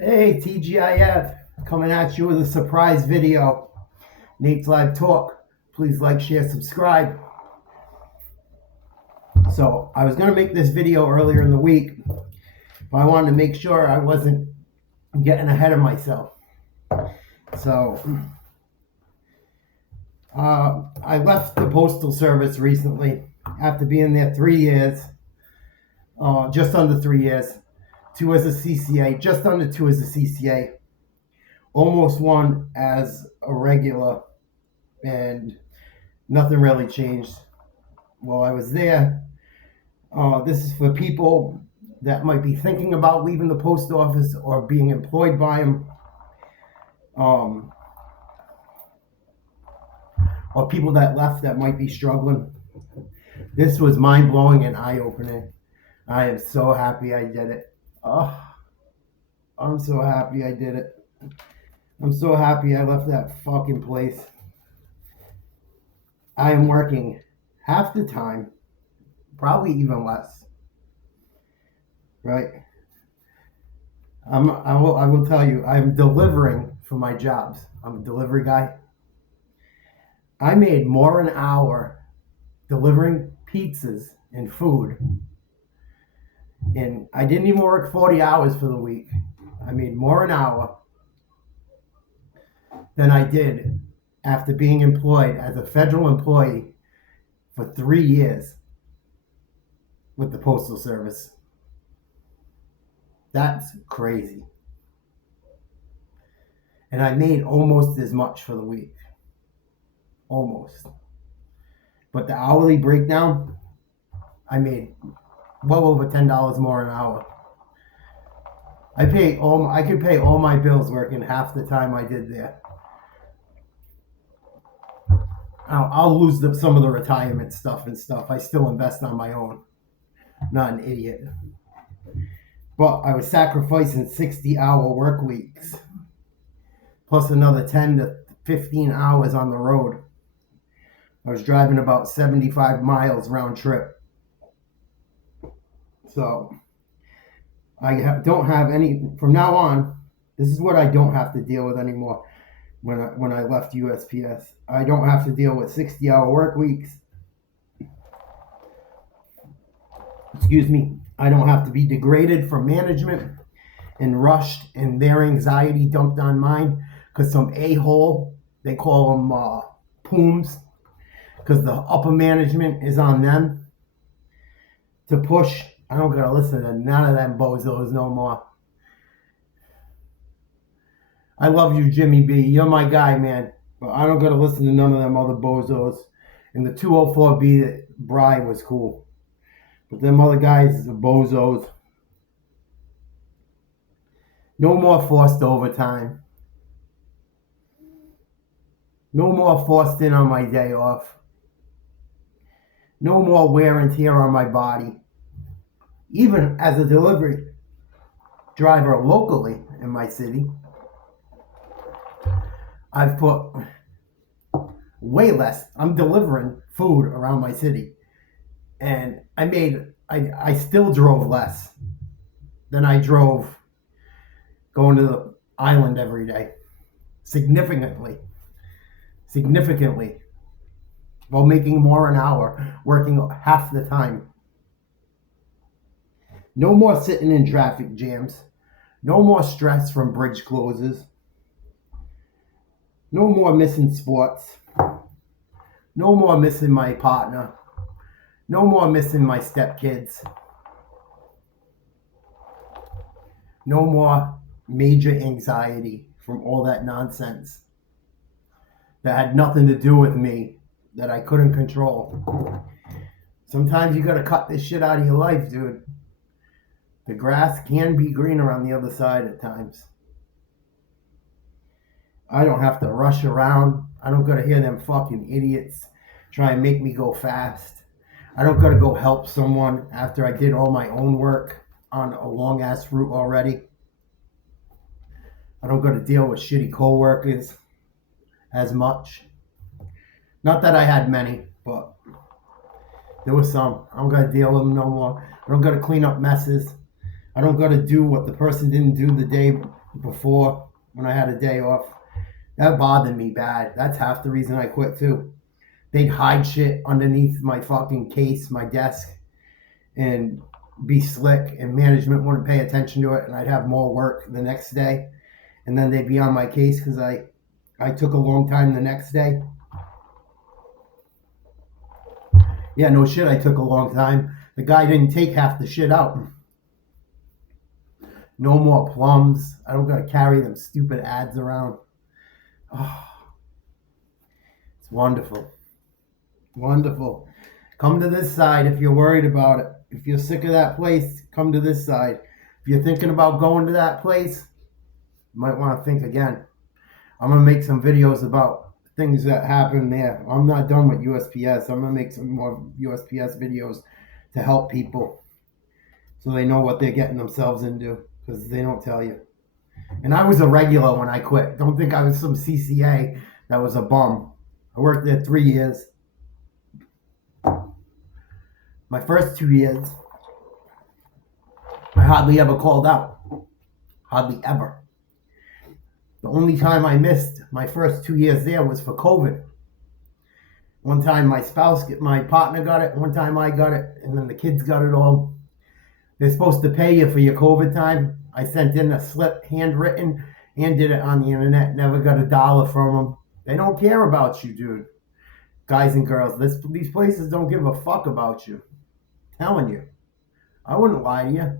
Hey, TGIF, coming at you with a surprise video. Nate's Live Talk. Please like, share, subscribe. So, I was going to make this video earlier in the week, but I wanted to make sure I wasn't getting ahead of myself. So, I left the Postal Service recently after being there 3 years, just under 3 years, 2 as a CCA, just under 2 as a CCA, almost 1 as a regular, and nothing really changed while I was there. This is for people that might be thinking about leaving the post office or being employed by them, or people that left that might be struggling. This was mind-blowing and eye-opening. I am so happy I did it. I'm so happy I did it. I'm so happy I left that fucking place. I am working half the time, probably even less. Right? I will tell you, I'm delivering for my jobs. I'm a delivery guy. I made more an hour delivering pizzas and food. And I didn't even work 40 hours for the week. I made more an hour than I did after being employed as a federal employee for 3 years with the Postal Service. That's crazy. And I made almost as much for the week. Almost. But the hourly breakdown, I made well over $10 more an hour. I could pay all my bills working half the time I did there. I'll lose some of the retirement stuff and stuff. I still invest on my own. I'm not an idiot. But I was sacrificing 60-hour work weeks, plus another 10 to 15 hours on the road. I was driving about 75 miles round trip. So I don't have any, from now on, this is what I don't have to deal with anymore. When I left USPS, I don't have to deal with 60-hour work weeks. Excuse me. I don't have to be degraded from management and rushed and their anxiety dumped on mine because some a-hole, they call them pooms, because the upper management is on them to push. I don't gotta listen to none of them bozos no more. I love you, Jimmy B. You're my guy, man. But I don't gotta listen to none of them other bozos. And the 204B that Bry was cool. But them other guys, the bozos. No more forced overtime. No more forced in on my day off. No more wear and tear on my body. Even as a delivery driver locally in my city, I've put way less. I'm delivering food around my city. And I still drove less than I drove going to the island every day. Significantly. While making more an hour, working half the time. No more sitting in traffic jams. No more stress from bridge closures. No more missing sports. No more missing my partner. No more missing my stepkids. No more major anxiety from all that nonsense that had nothing to do with me, that I couldn't control. Sometimes you gotta cut this shit out of your life, dude. The grass can be greener on the other side at times. I don't have to rush around. I don't gotta hear them fucking idiots try and make me go fast. I don't gotta go help someone after I did all my own work on a long ass route already. I don't gotta deal with shitty co-workers as much. Not that I had many, but there was some. I don't gotta deal with them no more. I don't gotta clean up messes. I don't gotta do what the person didn't do the day before when I had a day off. That bothered me bad. That's half the reason I quit too. They'd hide shit underneath my fucking case, my desk, and be slick, and management wouldn't pay attention to it, and I'd have more work the next day, and then they'd be on my case because I took a long time the next day. Yeah, no shit, I took a long time. The guy didn't take half the shit out. No more plums. I don't gotta carry them stupid ads around. Oh, it's wonderful. Wonderful. Come to this side if you're worried about it. If you're sick of that place, come to this side. If you're thinking about going to that place, you might want to think again. I'm going to make some videos about things that happen there. I'm not done with USPS. I'm going to make some more USPS videos to help people so they know what they're getting themselves into, because they don't tell you. And I was a regular when I quit. Don't think I was some CCA that was a bum. I worked there 3 years. My first 2 years, I hardly ever called out. Hardly ever. The only time I missed my first 2 years there was for COVID. One time my partner got it, one time I got it, and then the kids got it all. They're supposed to pay you for your COVID time. I sent in a slip, handwritten, and did it on the internet. Never got $1 from them. They don't care about you, dude. Guys and girls, these places don't give a fuck about you. Telling you. I wouldn't lie to you.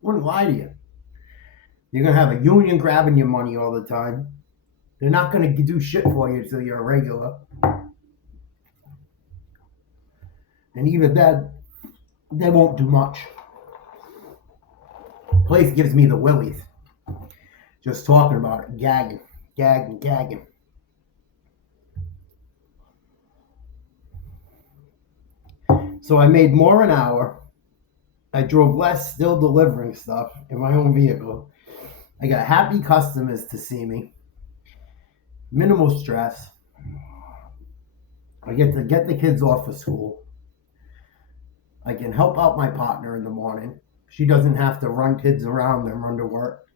Wouldn't lie to you. You're going to have a union grabbing your money all the time. They're not going to do shit for you until you're a regular. And even that, they won't do much. Place gives me the willies. Just talking about it. Gagging. So I made more an hour. I drove less, still delivering stuff in my own vehicle. I got happy customers to see me. Minimal stress. I get to get the kids off of school. I can help out my partner in the morning. She doesn't have to run kids around and run to work.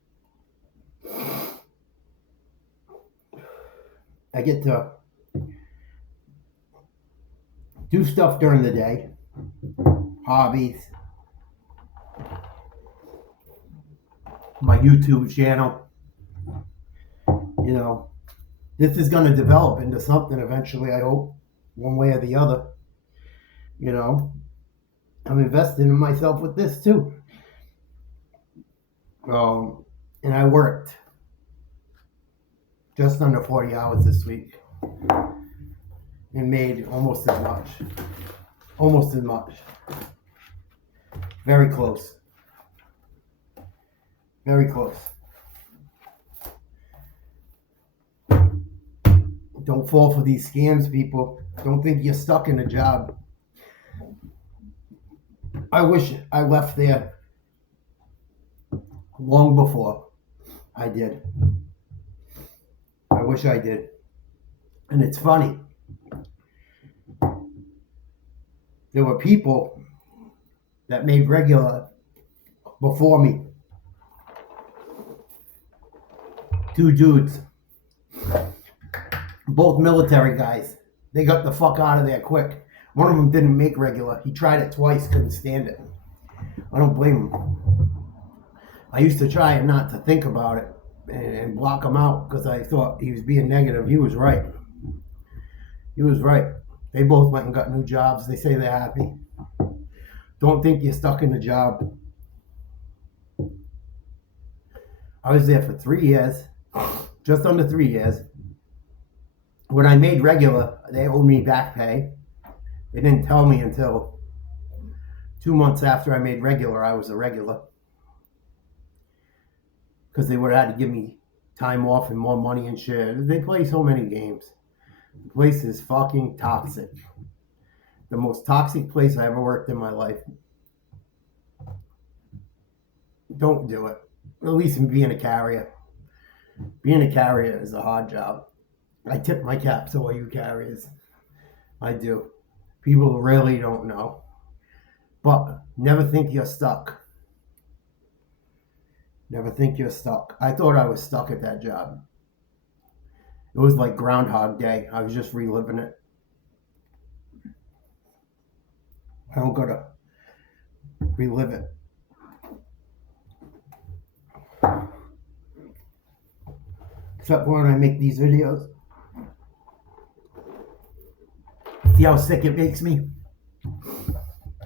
I get to do stuff during the day. Hobbies. My YouTube channel. You know, this is going to develop into something eventually, I hope, one way or the other. You know, I'm investing in myself with this too. And I worked just under 40 hours this week and made almost as much. Almost as much. Very close. Very close. Don't fall for these scams, people. Don't think you're stuck in a job. I wish I left there long before I did. I wish I did. And it's funny. There were people that made regular before me. 2 dudes. Both military guys. They got the fuck out of there quick. One of them didn't make regular. He tried it twice, couldn't stand it. I don't blame him. I used to try not to think about it and block him out because I thought he was being negative. He was right. He was right. They both went and got new jobs. They say they're happy. Don't think you're stuck in a job. I was there for 3 years. Just under 3 years. When I made regular, they owed me back pay. They didn't tell me until 2 months after I made regular I was a regular. Because they would have had to give me time off and more money and shit. They play so many games. The place is fucking toxic. The most toxic place I ever worked in my life. Don't do it. At least in being a carrier. Being a carrier is a hard job. I tip my cap to all you carriers. I do. People really don't know. But never think you're stuck. Never think you're stuck. I thought I was stuck at that job. It was like Groundhog Day. I was just reliving it. I don't gotta relive it. Except when I make these videos. See how sick it makes me?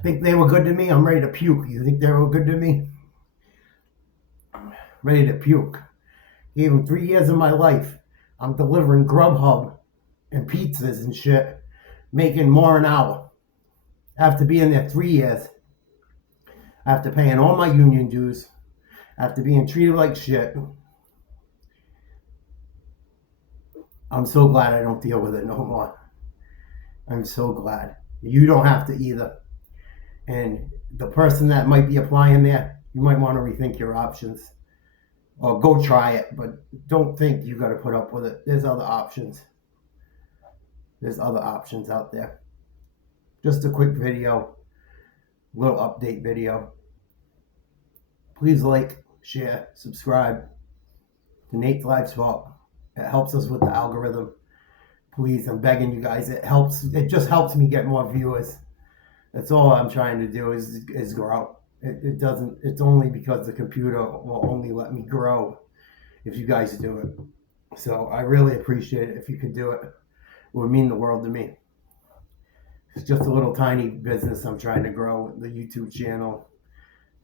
Think they were good to me? I'm ready to puke. You think they were good to me? Ready to puke. Gave them 3 years of my life. I'm delivering Grubhub and pizzas and shit, making more an hour. After being there 3 years, after paying all my union dues, after being treated like shit, I'm so glad I don't deal with it no more. I'm so glad. You don't have to either. And the person that might be applying there, you might want to rethink your options. Or go try it, but don't think you got to put up with it. There's other options. There's other options out there. Just a quick video, little update video. Please like, share, subscribe to Nate's Live Swap. It helps us with the algorithm. Please, I'm begging you guys. It just helps me get more viewers. That's all I'm trying to do is grow. It doesn't. It's only because the computer will only let me grow if you guys do it. So I really appreciate it if you could do it. It would mean the world to me. It's just a little tiny business I'm trying to grow, the YouTube channel,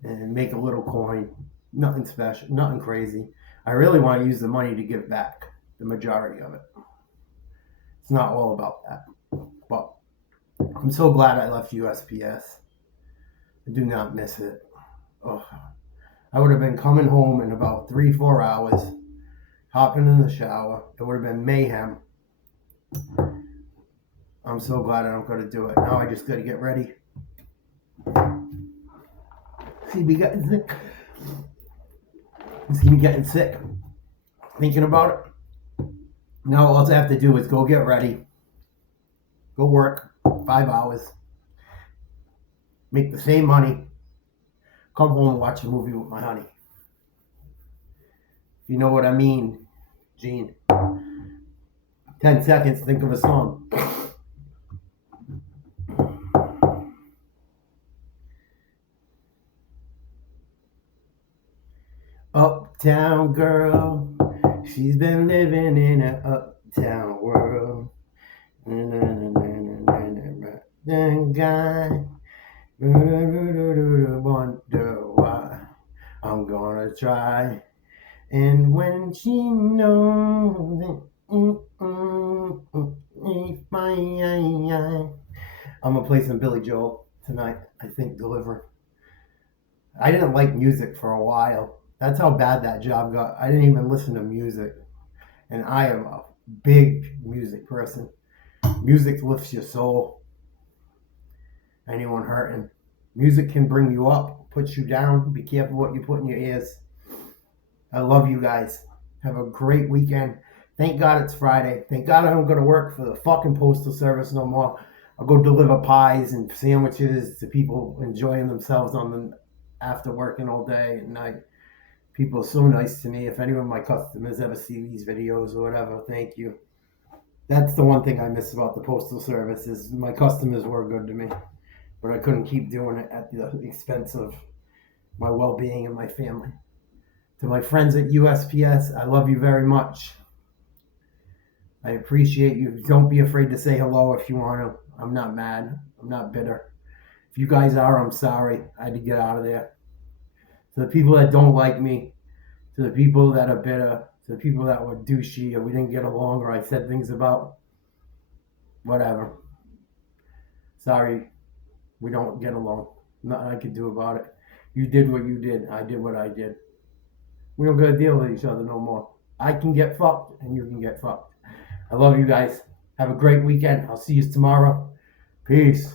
and make a little coin. Nothing special, nothing crazy. I really want to use the money to give back, the majority of it. It's not all about that. But I'm so glad I left USPS. I do not miss it. Oh, I would have been coming home in about 3-4 hours, hopping in the shower. It would have been mayhem. I'm so glad I don't got to do it. Now I just got to get ready. See me getting sick. See me getting sick. Thinking about it. Now all I have to do is go get ready. Go work 5 hours. Make the same money. Come home and watch a movie with my honey. You know what I mean, Gene. 10 seconds, think of a song. Uptown girl, she's been living in an uptown world. Then guy, wonder why I'm gonna try. And when she knows it, I'm gonna play some Billy Joel tonight. I think delivering. I didn't like music for a while. That's how bad that job got. I didn't even listen to music. And I am a big music person. Music lifts your soul. Anyone hurting. Music can bring you up, put you down. Be careful what you put in your ears. I love you guys. Have a great weekend. Thank God it's Friday. Thank God I don't go to work for the fucking Postal Service no more. I'll go deliver pies and sandwiches to people enjoying themselves after working all day and night. People are so nice to me. If anyone of my customers ever see these videos or whatever, thank you. That's the one thing I miss about the Postal Service is my customers were good to me. But I couldn't keep doing it at the expense of my well-being and my family. To my friends at USPS, I love you very much. I appreciate you. Don't be afraid to say hello if you want to. I'm not mad. I'm not bitter. If you guys are, I'm sorry. I had to get out of there. To the people that don't like me, to the people that are bitter, to the people that were douchey or we didn't get along or I said things about, whatever. Sorry, we don't get along. Nothing I could do about it. You did what you did. I did what I did. We don't got to deal with each other no more. I can get fucked and you can get fucked. I love you guys. Have a great weekend. I'll see you tomorrow. Peace.